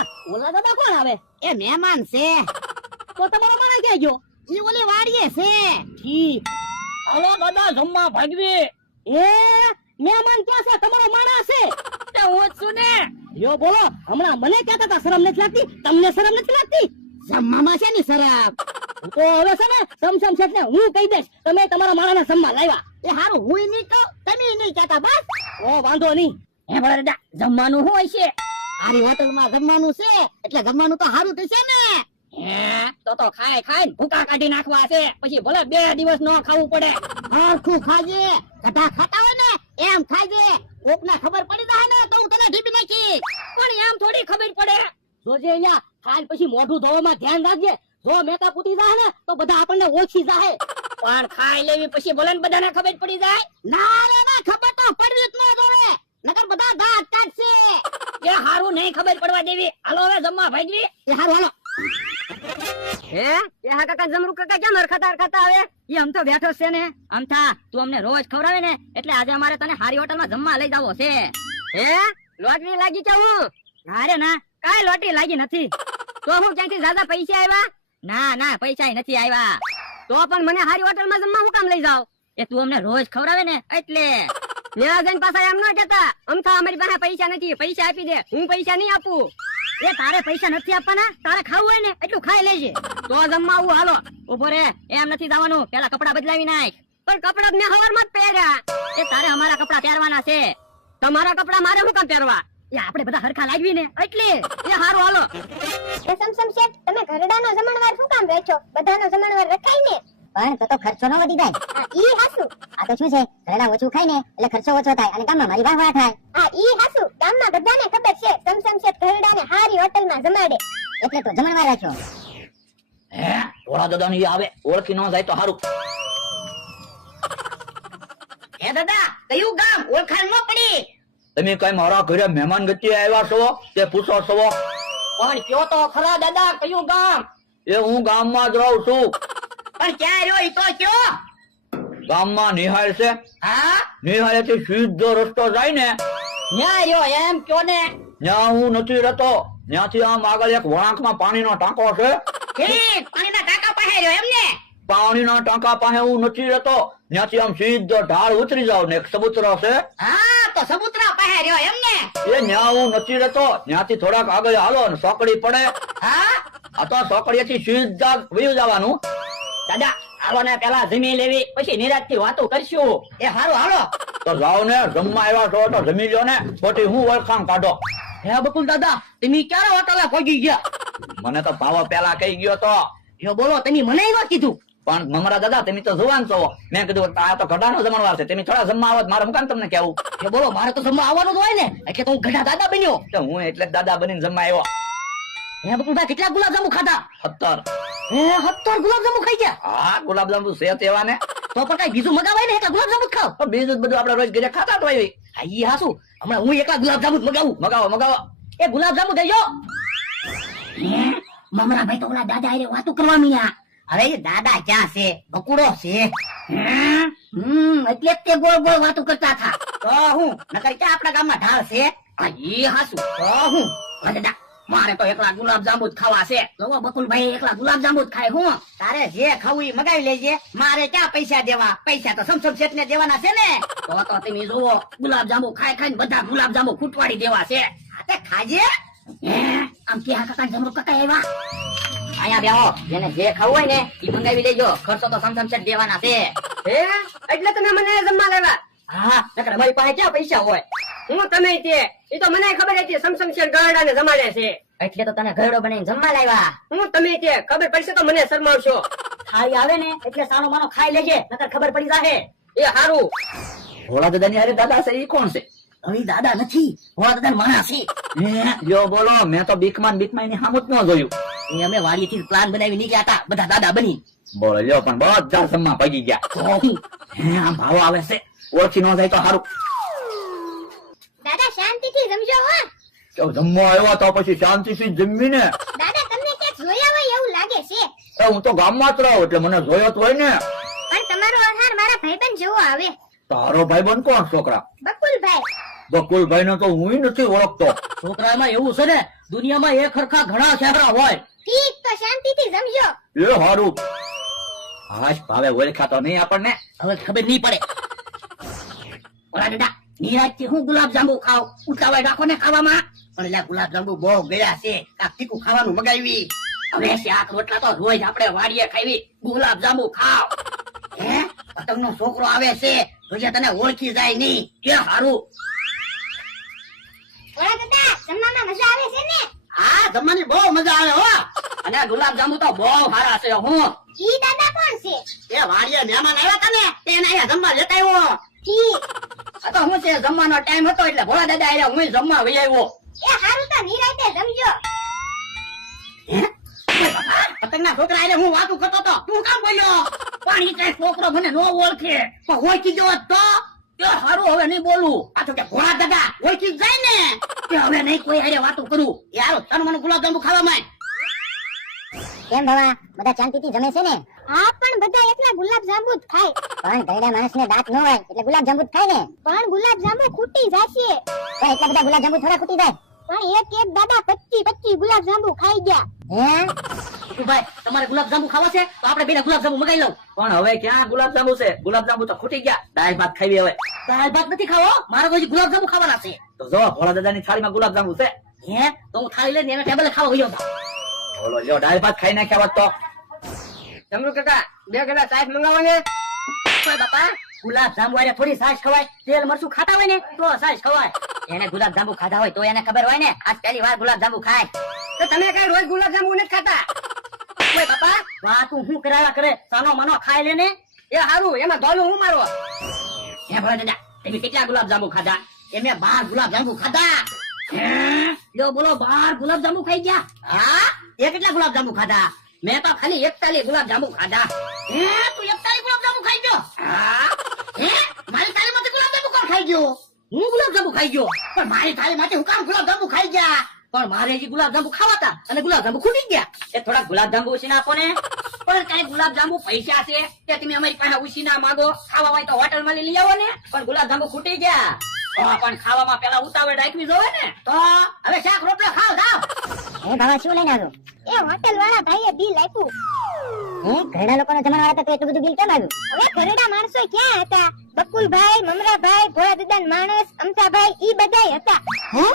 દાદા ઓલા દાદા કોણ આવે? એ મહેમાન છે. તો તમારો માણસ ક્યાં ગયો? ઈ ઓલી વાડીએ છે. ઠીક. હાલો દાદા જમવા ભાગવી. એ મહેમાન ક્યાં છે? તમારો માણસ છે. તે હું છું ને. યો બોલો હમણાં મને કહેતા હતા શરમ નથી લાગતી? તમને શરમ નથી લાગતી? જમવામાં છે ને શરમ? તો હવે છે ને સમસમ શેઠ ને હું કહી દઈશ તમે તમારા માણસને જમવા લાવ્યા. એ હારું હું નહીં કહું તમે નહીં કહેતા બસ. ઓ વાંધો નહીં. હે ભલા દાદા જમવાનું શું હોય છે હારી હોટલમાં જમવાનું છે એટલે જમવાનું તો સારું થશે ને. તો તો ખાય ખાય ભૂકા કાઢી નાખવા છે. પછી ભલે બે દિવસ નો ખાવું પડે. હરખું ખાજે? કઢા ખાતા હોય ને એમ ખાજે. કોકને ખબર પડી જાય ને તો હું તને ઢીપી નાખી પણ એમ થોડી ખબર પડે. જોજે અહીંયા ખાલ પછી મોઢું ધોવામાં ધ્યાન રાખજે. જો મેતા પૂતી જાય ને તો બધા આપણને ઓછી જાય. પણ ખાઈ લેવી પછી બોલે બધાને ખબર પડી જાય. ના રે ના ખબર તો પડવી જ ન જોવે. નકર બધા દાંત હારું નહીં ખબર પડવા દેવી. હાલો હવે જમવા ભાગવી. એ હારું હાલો. હે? એ હા કાકા જમરૂ કાકા કેમ હરખાતા હરખાતા આવે? એ આમ તો બેઠો છે ને. આમ થા તું અમને રોજ ખવડાવે ને એટલે આજે અમારે તને હારી હોટલમાં જમવા લઈ જાવો છે. હે? લોટરી લાગી કે હું? અરે ના કાઈ લોટરી લાગી નથી. તો હું ક્યાંથી જ્યાદા પૈસા આવ્યા ના ના પૈસા નથી આવ્યા તો પણ મને હારી હોટલમાં જમવા હું કામ લઈ જાવ એ તું અમને રોજ ખવડાવે ને એટલે. ત્યાં કપડા મેં હવારમાં જ પહેર્યા. તારે અમારા કપડા પહેરવાના છે. તમારા કપડા મારે પહેરવા? આપણે બધા હરખા લાગવી ને. એટલે. એ હારું, હાલો. સમસમ શેઠ, તમે જમણવાર શું કામ વેચો? બધાનો જમણવાર રખાય ને. પણ તો તો ખર્ચો નો વધી જાય. ઈ હાસુ. આ તો શું છે? ઘરેણા ઓછું ખાય ને એટલે ખર્ચો ઓછો થાય અને ગામમાં મારી વાહ વાહ થાય. આ ઈ હાસુ. ગામમાં બધાને ખબર છે. સમસમ છે ઘરડાને હારી હોટલમાં જમાડે. એટલે તો જમણવા રાખ્યો હે? ઓળા દાદા ની આવે. ઓળખી ન જાય તો હારું. હે દાદા કયું ગામ? ઓળખાણ ન પડી. તમે કઈ મારા ઘરે મહેમાન ગતિ આવ્યા છો? તે પૂછો છો. પણ કયો તો ખરા દાદા કયું ગામ? એ હું ગામમાં જ રહું છું. પણ ક્યાં રહ્યો ઈ તો કયો? ગામમાં નિહાળ છે. હા? નિહાળે થી સીધો રસ્તો જાય ને. ન્યા રહ્યો એમ કયો ને? ન્યા હું નથી રહેતો. ત્યાંથી આમ આગળ એક વળાંકમાં પાણીનો ટાંકો છે. પાણીના ટાંકા પાસે રહ્યો એમને પાણીના ટાંકા પાસે હું નથી રહેતો. ત્યાંથી આમ સીધો ઢાળ ઉતરી જાવ ને એક સબૂતર છે. હા તો સબુતરા પાસે રહ્યો એમને એ ન્યા હું નથી રહેતો. ત્યાંથી થોડાક આગળ હાલો ને સોકડી પડે. હા? આ તો સોકડીએથી સીધા વયું જવાનું. દાદા આવો ને પેલા જમી લેવી પછી નિરાજથી વાતો કરશું. એ હારું હાલો. તો જાઓ ને જમવા આવ્યા છો તો જમી લો ને પછી હું ઓળખાણ કાઢો. હે બકુલ દાદા તમે ક્યારે હોટલે પહોંચી ગયા? મને તો પાવો પેલા કહી ગયો તો. યો બોલો તમે મને એવા કીધું. પણ મમરા દાદા તમે તો જુવાન છો. મેં કીધું આ તો ઘટાનો જમણવાર છે. તમે થોડા જમવા આવો મારે મકાન તમને કેવું યો બોલો મારે તો જમવા આવવાનું જ હોય ને. એટલે તો હું ઘડા દાદા બન્યો. તો હું એટલે દાદા બનીને જમવા આવ્યો. હે બકુલભાઈ કેટલા ગુલાબજાંબુ ખાધા? સત્તર હે સત્તર ગુલાબજાંબુ ખાઈ ગયા? હા ગુલાબજાંબુ છે તેવા ને તો પણ કઈ બીજું મગાવાય ને એટલા ગુલાબજાંબુ ખાવ. પણ બીજું બધું આપણે રોજ ઘરે ખાતા તો હોય હા ઈ હાસુ. હમણાં હું એકલા ગુલાબજાંબુ મગાવું. મગાવો મગાવો. એ ગુલાબજાંબુ દેજો મમરા ભાઈ તો ઓલા દાદા હારે વાતો કરવાની આ. હવે દાદા ક્યાં છે બકુડો છે. હમ એટલે તે ગોળ ગોળ વાતો કરતા હતા. તો હું નકર ક્યાં આપણા ગામમાં ઢાળ છે? હા ઈ હાસુ. તો હું દાદા. મારે તો એકલા ગુલાબજાંબુ જ ખાવા છે. જોવો બકુલભાઈ એકલા ગુલાબજાંબુ જ ખાય હું. તારે જે ખાવું ઈ મગાવી લેજે. મારે ક્યાં પૈસા દેવા? પૈસા તો સમસમ શેઠ ને દેવાના છે ને. તો તો તમે જુઓ ગુલાબજાંબુ ખાઈ ખાઈને બધા ગુલાબજાંબુ ખૂટવાડી દેવા છે. તે ખાજે. આમ કે આ કાકા જમરૂ કાકા એવા અહીંયા બેહો. જેને જે ખાવું હોય ને એ મંગાવી લેજો. ખર્ચો તો સમસમ શેઠ દેવાના છે. હે? એટલે તમે મને જમવા લેવા હા નકર અમારી પાસે ક્યાં પૈસા હોય? હું તમે તે એ તો મને ખબર હતી સમસમ શેર ગરડા ને જમાડે છે. એટલે તો તને ઘરડો બનાવીને જમવા લાવ્યા હું તમે તે ખબર પડશે તો મને શરમાવશો. થાળી આવે ને એટલે સાનો માનો ખાઈ લેજે નકર ખબર પડી જાહે. એ હારું. ભોળા દાદા ની અરે દાદા છે એ કોણ છે? હવે દાદા નથી ભોળા દાદા માણસ છે જો બોલો મેં તો બીકમાન બીકમાનની સામું જ ન જોયું. એ અમે વાડીથી પ્લાન બનાવી નીકળ્યા હતા બધા દાદા બની. બોલો લ્યો પણ બધા જમવા પગી ગયા. હું? આમ ભાવો આવે છે ઓળખી ન જાય તો સારું હો તો જમવા આવ્યો તો પછી શાંતિથી જમી ને દાદા તમને ક્યાંક જોયા હોય એવું લાગે છે? તો હું તો ગામમાં જ રહું એટલે મને જોયો તો હોય ને. પણ તમારો આહાર મારા ભાઈબંધ જેવો આવે. તારો ભાઈબંધ કોણ છોકરા? બકુલભાઈ. બકુલભાઈ ને તો હું નથી ઓળખતો. છોકરામાં એવું છે ને દુનિયામાં એક હરખા ઘણા ચહેરા હોય. ઠીક તો શાંતિથી જમજો. એ હારું. હાશ ભાવે ઓળખાતો નહીં આપણને. હવે ખબર નહીં પડે. ઓલા દાદા નિરાજથી હું ગુલાબજાંબુ ખાવ ઉતાવળ રાખો ને ખાવામાં. પણ એટલે ગુલાબજાંબુ બહુ ગયા છે. તીખું ખાવાનું મગાવી. હવે શાક રોટલા તો રોજ આપણે વાડીએ ખાવી ગુલાબજાંબુ ખાવ હે? પતંગનો છોકરો આવે છે રોજે તને ઓળખી જાય નહીં કે સારું ઓલા દાદા જમવામાં મજા આવે છે ને? હા જમવાની બહુ મજા આવે હો. અને ગુલાબ જાંબુ તો બહુ સારા છે હું. ઈ દાદા કોણ છે? એ વાડીએ મહેમાન આવ્યા હતા ને તેને અહીંયા જમવા લેતા આવ્યો. તો હું છે જમવાનો ટાઈમ હતો એટલે ભોળા દાદા આવ્યા હું જમવા વહી આવ્યો. એ હારું તો નિરાતે જમજો. પતંગના છોકરા એટલે હું વાતું કરતો તો તું કામ બોલ્યો? પણ ઈ કઈ છોકરો મને નો ઓળખે. પણ ઓળખી ગયો તો તે હારું હવે નહીં બોલું. આ તો કે ભોળા દાદા ઓળખી જાય ને તે હવે નહીં કોઈ હારે વાતું કરું. યાર તન મને ગુલાબ જાંબુ ખાવા માંય કેમ ભવા? બધા શાંતિથી જમે છે ને? હા પણ બધા એકલા ગુલાબ જાંબુ જ ખાય. પણ ઘરડા માણસને દાંત ન હોય એટલે ગુલાબ જાંબુ ખાય ને પણ ગુલાબ જાંબુ ખૂટી જશે પણ એટલા બધા ગુલાબ જાંબુ થોડા ખૂટી જાય પણ એક એક દાદા પચી પચી ગુલાબ જાંબુ ખાઈ ગયા હે ભાઈ તમારે ગુલાબ જાંબુ ખાવા છે તો આપણે બેને ગુલાબ જાંબુ મગાઈ લઉં પણ હવે ક્યાં ગુલાબ જાંબુ છે ગુલાબ જાંબુ તો ખૂટી ગયા દાળ ભાત ખાવી હવે દાળ ભાત નથી ખાવો મારે તો ગુલાબ જાંબુ ખાવાના છે તો જો ભોળા દાદાની થાળીમાં ગુલાબ જાંબુ છે હે તો હું થાળી લઈને એના ટેબલે ખાવા ગયો બોલો લ્યો દાળ ભાત ખાઈ નાખ્યા વાત તો જમરૂ કાકા બે ગલા સાહેબ મંગાવો ને ગુલાબ જાંબુ હારે થોડી સાસ ખવાય, તેલ મરચું ખાતા હોય ને તો સાસ ખવાય. એને ગુલાબ જાંબુ ખાધા હોય તો એને ખબર હોય ને, આજ પહેલી વાર ગુલાબ જાંબુ ખાય. તો તમે કઈ રોજ ગુલાબ જાંબુ નથી ખાતા? ઓય બાપા વાહ હું કરાયા કરે, સાનો મનો ખાઈ લે ને? એ હારું, એમાં ધોલું હું મારો? હે ભલા દાદા, તમે કેટલા ગુલાબ જાંબુ ખાધા? એ મેં બાર ગુલાબ જાંબુ ખાધા? લ્યો બોલો, બાર ગુલાબ જાંબુ ખાઈ ગયા? હા? એ કેટલા ગુલાબ જાંબુ ખાધા? મેં તો ખાલી એકતાલી ગુલાબ જાંબુ ખાધા. હે, તું એકતાલીસ ગુલાબ જાંબુ ખાઈ ગયો મારી થાળીમાંથી ગુલાબ જાંબુ કોણ ખાઈ ગયો? હું ગુલાબ જાંબુ ખાઈ ગયો. પણ મારી થાળીમાંથી હું કામ ગુલાબ જાંબુ ખાઈ ગયા. પણ મારે હજી ગુલાબ જાંબુ ખાવાતા અને ગુલાબ જાંબુ ખૂટી ગયા. એ થોડા ગુલાબ જાંબુ ઉછીને આપો ને. પણ કઈ ગુલાબ જાંબુ પૈસા છે તે તમે અમારી પાસે ઉછીના માંગો. ખાવા હોય તો હોટલમાં લઈ આવો ને. પણ ગુલાબ જાંબુ ખૂટી ગયા. પણ ખાવામાં પેલા ઉતાવળ રાખવી જોવે ને. તો હવે શાક રોટલો ખાવ, જાવ. હે ભાવા શું લઈને આવ્યો? એ હોટેલ વાળા ભાઈએ બિલ આપ્યું. હે? ઘરડા લોકોનો જમાનો આવ્યો તો એટલું બધું બિલ કેમ આવ્યું હવે ઘરડા માણસો ક્યાં હતા? બકુલભાઈ મમરાભાઈ ભોળા દાદા માણસ અમથાભાઈ ઈ બધાય હતા. હે?